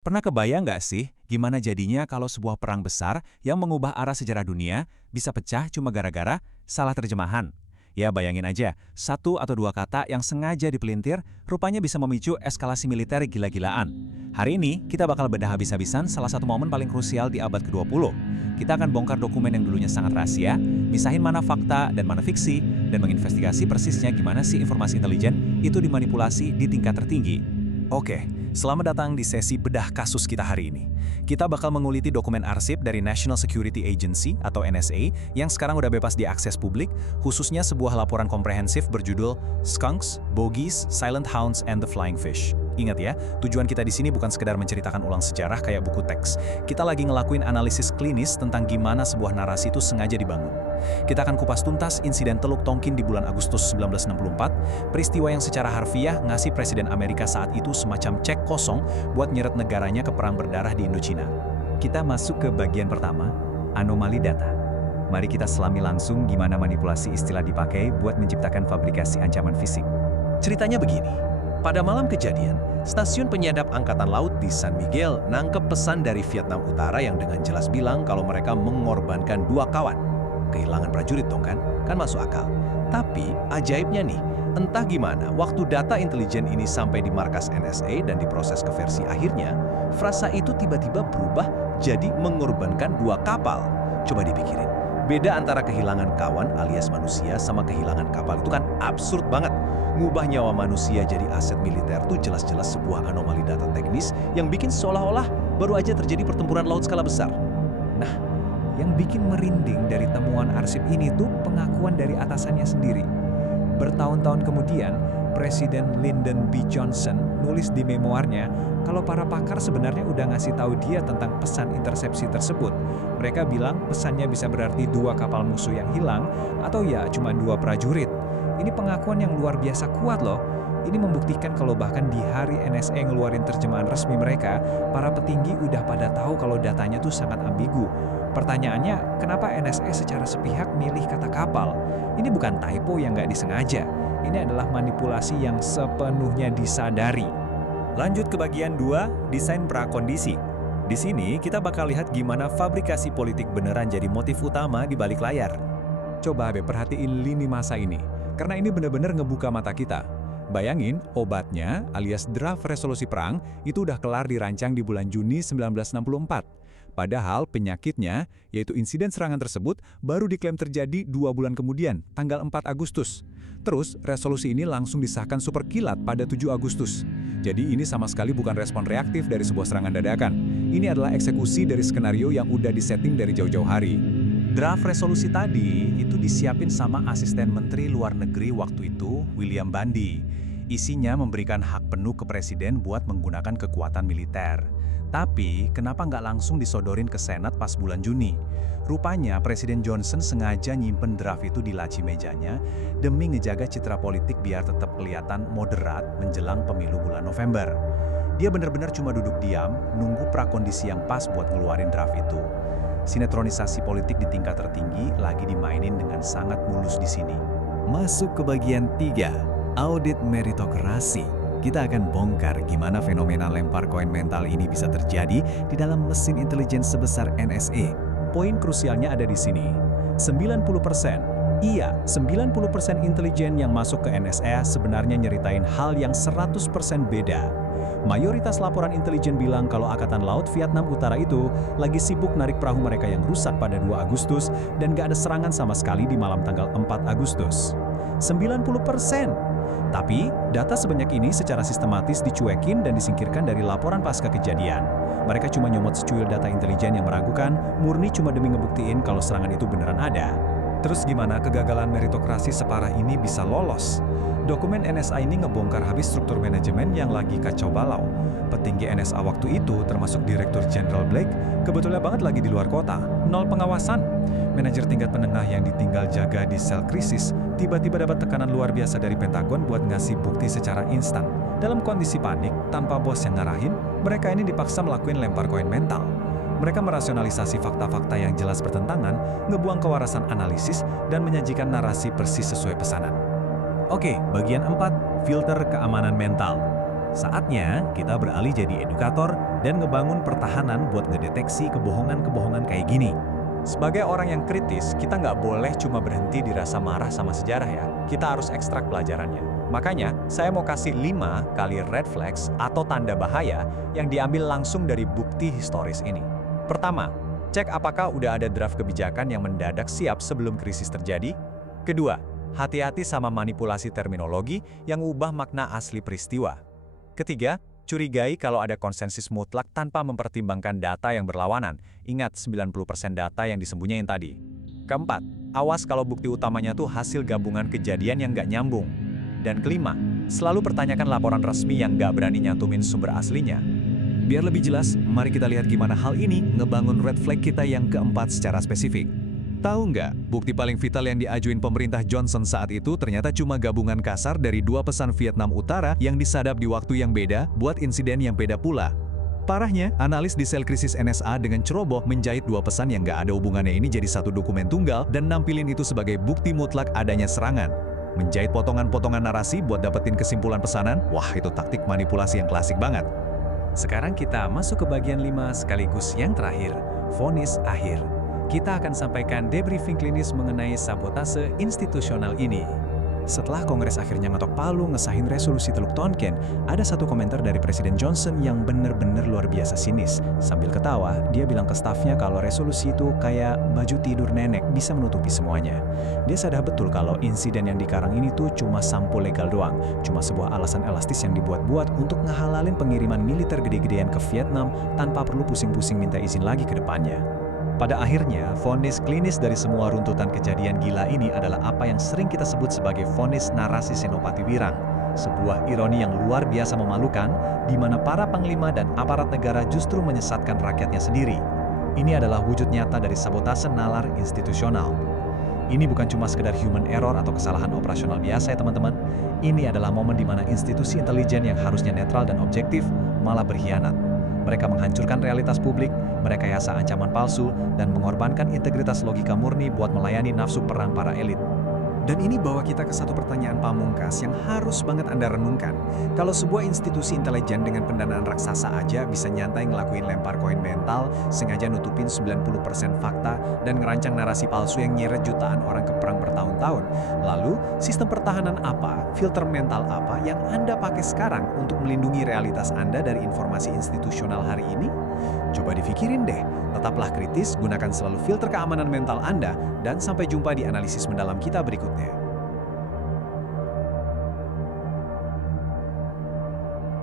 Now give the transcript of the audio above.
Pernah kebayang nggak sih gimana jadinya kalau sebuah perang besar yang mengubah arah sejarah dunia bisa pecah cuma gara-gara salah terjemahan? Ya bayangin aja, satu atau dua kata yang sengaja dipelintir rupanya bisa memicu eskalasi militer gila-gilaan. Hari ini kita bakal bedah habis-habisan salah satu momen paling krusial di abad ke-20. Kita akan bongkar dokumen yang dulunya sangat rahasia, misahin mana fakta dan mana fiksi, dan menginvestigasi persisnya gimana sih informasi intelijen itu dimanipulasi di tingkat tertinggi. Oke, selamat datang di sesi bedah kasus kita hari ini. Kita bakal menguliti dokumen arsip dari National Security Agency atau NSA yang sekarang udah bebas diakses publik, khususnya sebuah laporan komprehensif berjudul Skunks, Bogies, Silent Hounds, and the Flying Fish. Ingat ya, tujuan kita di sini bukan sekedar menceritakan ulang sejarah kayak buku teks. Kita lagi ngelakuin analisis klinis tentang gimana sebuah narasi itu sengaja dibangun. Kita akan kupas tuntas insiden Teluk Tonkin di bulan Agustus 1964, peristiwa yang secara harfiah ngasih Presiden Amerika saat itu semacam cek kosong buat nyeret negaranya ke perang berdarah di Indochina. Kita masuk ke bagian pertama, anomali data. Mari kita selami langsung gimana manipulasi istilah dipakai buat menciptakan fabrikasi ancaman fisik. Ceritanya begini, pada malam kejadian, stasiun penyadap Angkatan Laut di San Miguel nangkep pesan dari Vietnam Utara yang dengan jelas bilang kalau mereka mengorbankan 2 kawan. Kehilangan prajurit dong kan? Kan masuk akal. Tapi ajaibnya nih, entah gimana waktu data intelijen ini sampai di markas NSA dan diproses ke versi akhirnya, frasa itu tiba-tiba berubah jadi mengorbankan 2 kapal. Coba dipikirin, beda antara kehilangan kawan alias manusia sama kehilangan kapal itu kan absurd banget. Ngubah nyawa manusia jadi aset militer tuh jelas-jelas sebuah anomali data teknis yang bikin seolah-olah baru aja terjadi pertempuran laut skala besar. Nah, yang bikin merinding dari temuan arsip ini tuh pengakuan dari atasannya sendiri. Bertahun-tahun kemudian, Presiden Lyndon B. Johnson nulis di memoarnya kalau para pakar sebenarnya udah ngasih tahu dia tentang pesan intersepsi tersebut. Mereka bilang pesannya bisa berarti 2 kapal musuh yang hilang atau ya cuma 2 prajurit. Ini pengakuan yang luar biasa kuat loh. Ini membuktikan kalau bahkan di hari NSA ngeluarin terjemahan resmi mereka, para petinggi udah pada tahu kalau datanya tuh sangat ambigu. Pertanyaannya, kenapa NSA secara sepihak milih kata kapal? Ini bukan typo yang nggak disengaja. Ini adalah manipulasi yang sepenuhnya disadari. Lanjut ke bagian 2, desain prakondisi. Di sini kita bakal lihat gimana fabrikasi politik beneran jadi motif utama di balik layar. Coba perhatiin lini masa ini, karena ini benar-benar ngebuka mata kita. Bayangin, obatnya alias draft resolusi perang itu udah kelar dirancang di bulan Juni 1964. Padahal penyakitnya, yaitu insiden serangan tersebut, baru diklaim terjadi 2 bulan kemudian, tanggal 4 Agustus. Terus, resolusi ini langsung disahkan super kilat pada 7 Agustus. Jadi ini sama sekali bukan respon reaktif dari sebuah serangan dadakan. Ini adalah eksekusi dari skenario yang udah disetting dari jauh-jauh hari. Draft resolusi tadi itu disiapin sama asisten Menteri Luar Negeri waktu itu, William Bundy. Isinya memberikan hak penuh ke Presiden buat menggunakan kekuatan militer. Tapi, kenapa nggak langsung disodorin ke Senat pas bulan Juni? Rupanya Presiden Johnson sengaja nyimpen draft itu di laci mejanya demi ngejaga citra politik biar tetap kelihatan moderat menjelang pemilu bulan November. Dia benar-benar cuma duduk diam, nunggu prakondisi yang pas buat ngeluarin draft itu. Sinetronisasi politik di tingkat tertinggi lagi dimainin dengan sangat mulus di sini. Masuk ke bagian 3, audit meritokrasi. Kita akan bongkar gimana fenomena lempar koin mental ini bisa terjadi di dalam mesin intelijen sebesar NSA. Poin krusialnya ada di sini. 90%. Iya, 90% intelijen yang masuk ke NSA sebenarnya nyeritain hal yang 100% beda. Mayoritas laporan intelijen bilang kalau Angkatan Laut Vietnam Utara itu lagi sibuk narik perahu mereka yang rusak pada 2 Agustus dan gak ada serangan sama sekali di malam tanggal 4 Agustus. 90%. Tapi, data sebanyak ini secara sistematis dicuekin dan disingkirkan dari laporan pasca kejadian. Mereka cuma nyomot secuil data intelijen yang meragukan, murni cuma demi ngebuktiin kalau serangan itu beneran ada. Terus gimana kegagalan meritokrasi separah ini bisa lolos? Dokumen NSA ini ngebongkar habis struktur manajemen yang lagi kacau balau. Petinggi NSA waktu itu, termasuk Direktur Jenderal Blake, kebetulan banget lagi di luar kota, nol pengawasan. Manajer tingkat menengah yang ditinggal jaga di sel krisis, tiba-tiba dapat tekanan luar biasa dari Pentagon buat ngasih bukti secara instan. Dalam kondisi panik, tanpa bos yang ngarahin, mereka ini dipaksa melakukan lempar koin mental. Mereka merasionalisasi fakta-fakta yang jelas bertentangan, ngebuang kewarasan analisis, dan menyajikan narasi persis sesuai pesanan. Oke, bagian 4, filter keamanan mental. Saatnya kita beralih jadi edukator dan ngebangun pertahanan buat ngedeteksi kebohongan-kebohongan kayak gini. Sebagai orang yang kritis, kita nggak boleh cuma berhenti di rasa marah sama sejarah ya. Kita harus ekstrak pelajarannya. Makanya, saya mau kasih 5 kali red flags atau tanda bahaya yang diambil langsung dari bukti historis ini. Pertama, cek apakah udah ada draft kebijakan yang mendadak siap sebelum krisis terjadi. Kedua, hati-hati sama manipulasi terminologi yang ubah makna asli peristiwa. Ketiga, curigai kalau ada konsensus mutlak tanpa mempertimbangkan data yang berlawanan. Ingat 90% data yang disembunyiin tadi. Keempat, awas kalau bukti utamanya tuh hasil gabungan kejadian yang nggak nyambung. Dan kelima, selalu pertanyakan laporan resmi yang nggak berani nyantumin sumber aslinya. Biar lebih jelas, mari kita lihat gimana hal ini ngebangun red flag kita yang keempat secara spesifik. Tahu nggak, bukti paling vital yang diajuin pemerintah Johnson saat itu ternyata cuma gabungan kasar dari 2 pesan Vietnam Utara yang disadap di waktu yang beda buat insiden yang beda pula. Parahnya, analis di sel krisis NSA dengan ceroboh menjahit 2 pesan yang nggak ada hubungannya ini jadi satu dokumen tunggal dan nampilin itu sebagai bukti mutlak adanya serangan. Menjahit potongan-potongan narasi buat dapetin kesimpulan pesanan, wah itu taktik manipulasi yang klasik banget. Sekarang kita masuk ke bagian 5 sekaligus yang terakhir, vonis akhir. Kita akan sampaikan debriefing klinis mengenai sabotase institusional ini. Setelah Kongres akhirnya ngetok palu ngesahin resolusi Teluk Tonkin, ada satu komentar dari Presiden Johnson yang bener-bener luar biasa sinis. Sambil ketawa, dia bilang ke stafnya kalau resolusi itu kayak baju tidur nenek bisa menutupi semuanya. Dia sadar betul kalau insiden yang dikarang ini tuh cuma sampul legal doang, cuma sebuah alasan elastis yang dibuat-buat untuk ngehalalin pengiriman militer gede-gedean ke Vietnam tanpa perlu pusing-pusing minta izin lagi ke depannya. Pada akhirnya, vonis klinis dari semua runtutan kejadian gila ini adalah apa yang sering kita sebut sebagai vonis narasi Senopati Wirang. Sebuah ironi yang luar biasa memalukan, di mana para panglima dan aparat negara justru menyesatkan rakyatnya sendiri. Ini adalah wujud nyata dari sabotase nalar institusional. Ini bukan cuma sekedar human error atau kesalahan operasional biasa ya teman-teman. Ini adalah momen di mana institusi intelijen yang harusnya netral dan objektif malah berkhianat. Mereka menghancurkan realitas publik, merekayasa ancaman palsu, dan mengorbankan integritas logika murni buat melayani nafsu perang para elit. Dan ini bawa kita ke satu pertanyaan pamungkas yang harus banget Anda renungkan. Kalau sebuah institusi intelijen dengan pendanaan raksasa aja bisa nyantai ngelakuin lempar koin mental, sengaja nutupin 90% fakta, dan ngerancang narasi palsu yang nyeret jutaan orang ke perang bertahun-tahun, lalu sistem pertahanan apa, filter mental apa yang Anda pakai sekarang untuk melindungi realitas Anda dari informasi institusional hari ini? Coba dipikirin deh, tetaplah kritis, gunakan selalu filter keamanan mental Anda, dan sampai jumpa di analisis mendalam kita berikutnya.